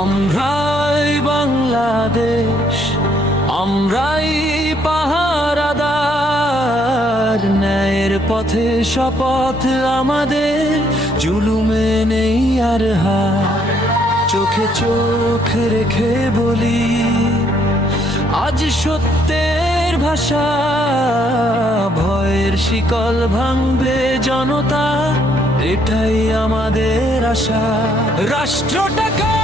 আমরাই বাংলাদেশ, আমরাই পাহারাদার, ন্যায়ের পথে শপথ আমাদের, জুলুমে নেই আর হার। চোখে চোখ রেখে বলি আজ সত্যের ভাষা, ভয়ের শিকল ভাঙবে জনতা, এটাই আমাদের আশা। রাষ্ট্রটাকা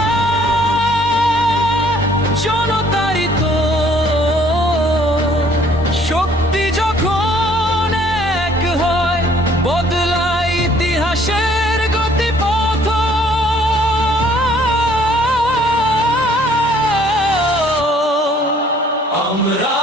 জনতারই তো শক্তি, যখন এক হয় বদলায় ইতিহাসের গতিপথ। আমরা